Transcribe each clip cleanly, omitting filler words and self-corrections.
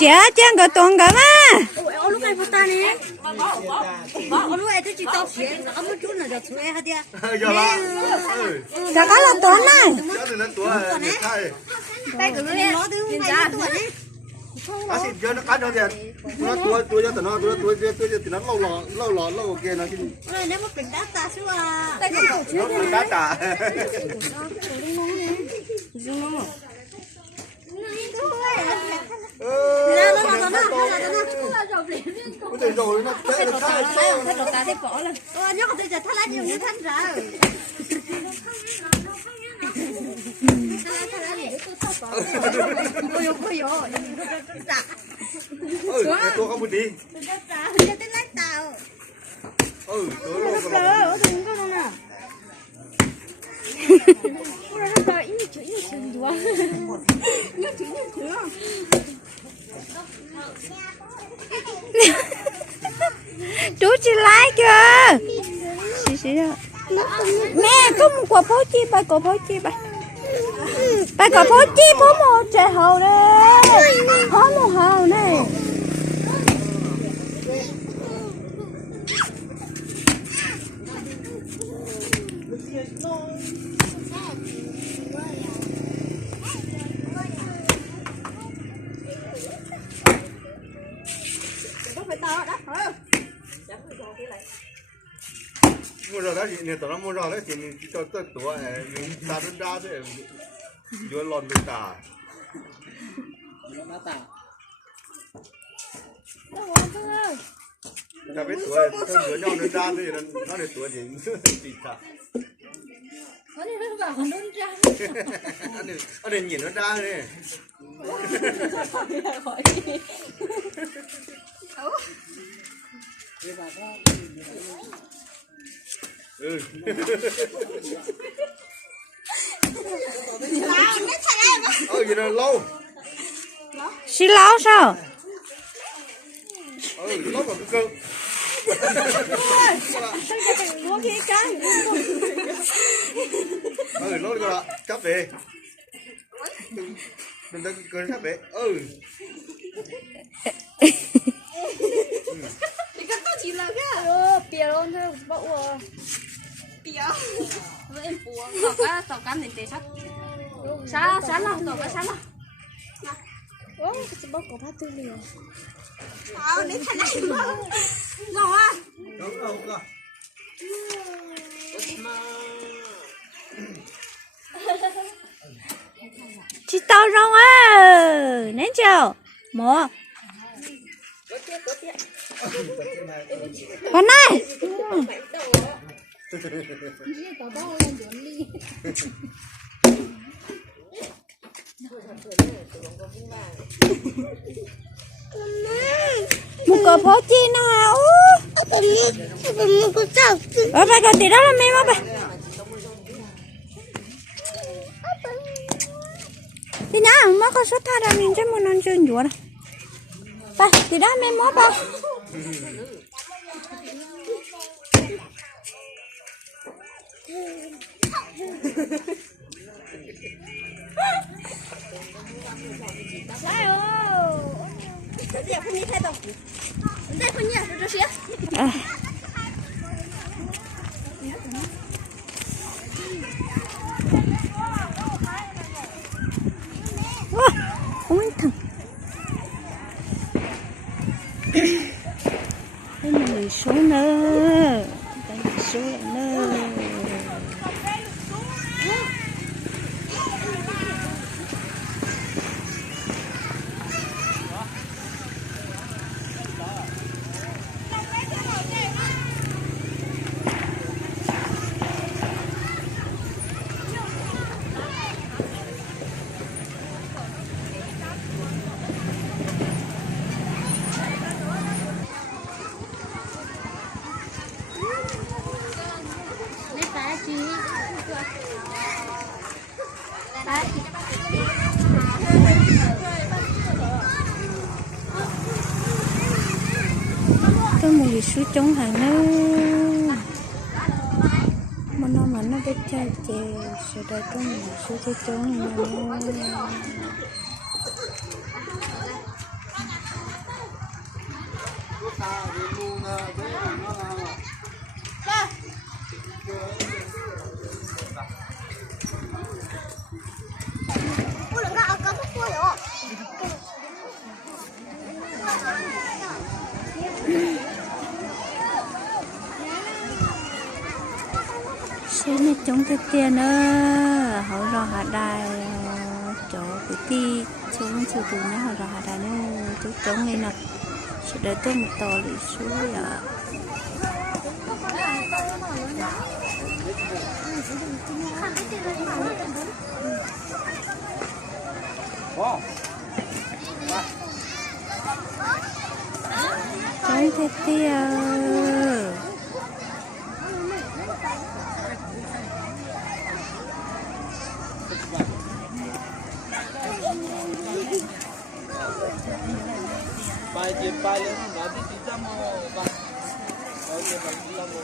Chả chăng có tuần cả mà. Ôi lúc này phụ ta nè. Ôi lúc này tôi chỉ tao phía ông một chút nữa cho chú em hả đi. Chả có là tuần này. Đây cứ lên nó thứ hai tuần đấy. Xin cho nó cắt nó thì nó tua cho tụi nó tua thì nó lâu kia nó xin. Nếu mà bình đá ta xuống à. Nó bình đá ta. Rồi nó thế nó khai sao nó cả cái cỏ lên. Nhớ có thể giờ thắt lá nhiều như thanh rồi. Tôi không muốn đi. Tôi luôn rồi. Chú chị like chưa? Mẹ có một quả phố chi bài quả phố chi bài. Bài quả phố chi phố một trẻ hầu đây. Có một hầu này. Mua rồi đó thì người ta mua rồi đó thì mình cho tới tuổi ta đến ra thế vừa lon được ta ta biết tuổi tôi vừa nhau đến ra thì nó được tuổi thì thì ta anh này nhìn nó ra này gì đó lâu Xí lâu sao? lâu vào cơ lâu rồi chấp về mình đang cười chấp về Chỉ là cái bìa luôn thôi, bậu bìa với em bùa tàu cá đến tế sắt sáng nào tàu cá sáng nào Chị bóc có phát tư liền. đến thành này ngon à Chị tao rong à. Nén chào. Mỏ. Con này. Một cờ phố chi nào hả? Ở đây còn tí đó là mềm không bà? Thì nào mà có số tha ra mình cho một non chân dùa đâu. Bà, tí đó mềm mốt bà. Ôi thằng đây người số nữa đây số lại nữa cái mùi suối trống hàng nữa mà nó biết chơi chè sẽ đây có mùi suối trống nữa xe này chống cái tiền nữa họ rò hạt đài chỗ cái ti chống chiều từ nhá họ rò hạt đài nữa chỗ chống này nè sẽ đợi tôi một tờ để xuống ạ chống cái tiền Bài tiền bài lên nó đi tí ra mà bài rồi thì bài đi làm mà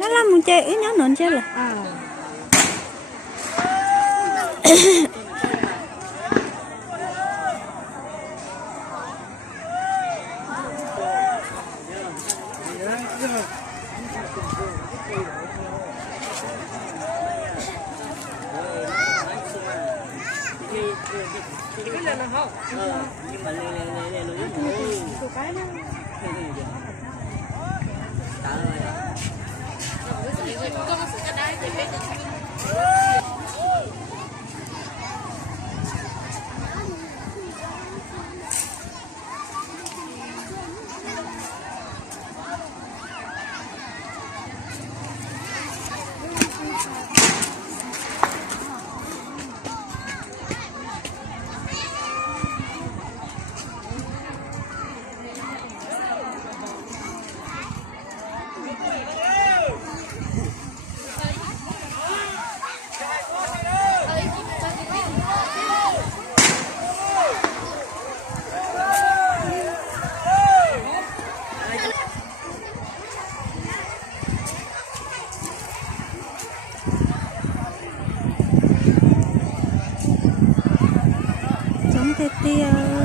nó làm một chơi ít nhớ nón chơi rồi chống cái tiền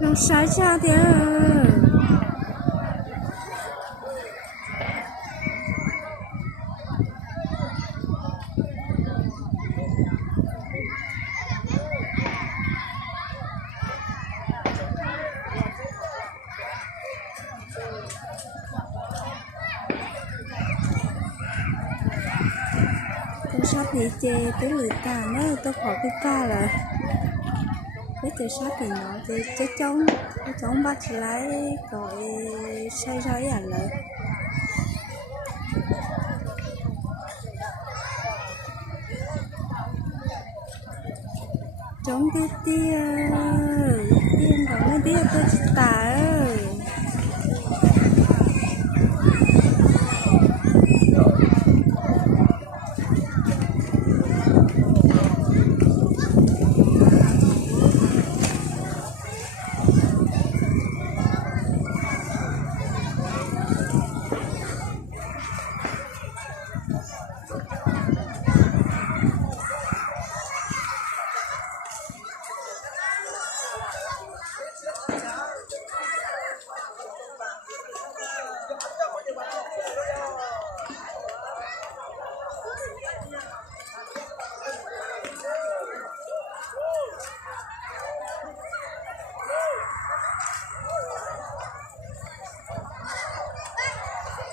nó sai cha tiền shop thì chê tới lười ta nữa tôi khỏi cái ca là cái từ shop thì nó thì cái chống bắt lấy rồi xây ra ấy là chống cái tiên còn cái tia tôi chỉ tả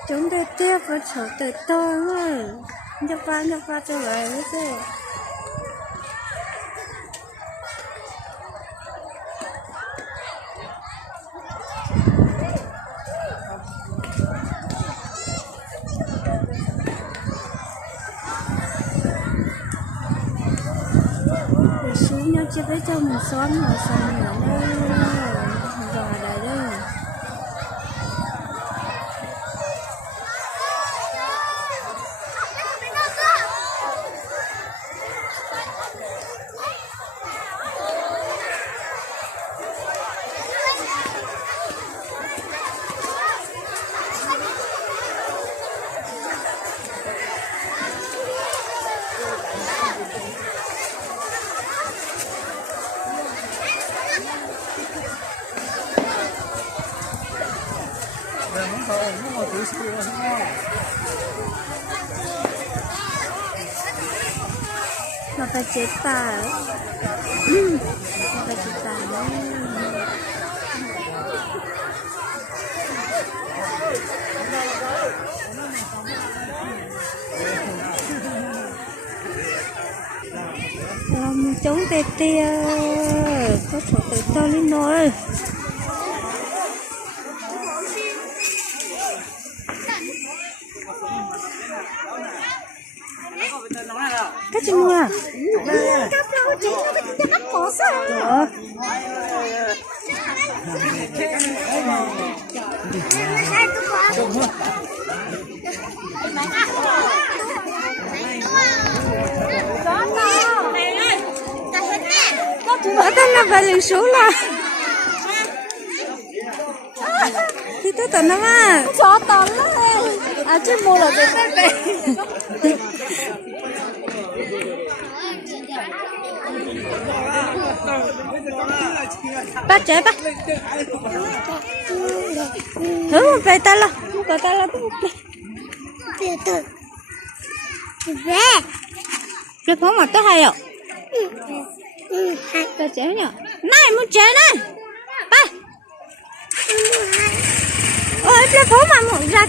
chúng tôi tiếp với chỗ từ tôi rồi nhập vào cho vậy chứ xuống nhau chưa biết cho mình xóa mà xong nữa rồi đây đây mà phải chết ta phải chết ta làm chống tê tia có chỗ tự to lên nồi cái gì mua à? Cắp đâu chị nó cái cắp cổ sao? Ở đây là vài lần số là thì tôi tưởng nó mà chó tòn lắm à chứ mua là để tết về ba trẻ ba thử về ta lo không có ta lo về cái phóng mà tôi hay rồi ta trẻ nhở này muốn trẻ này ba ôi cái phóng mà muốn ra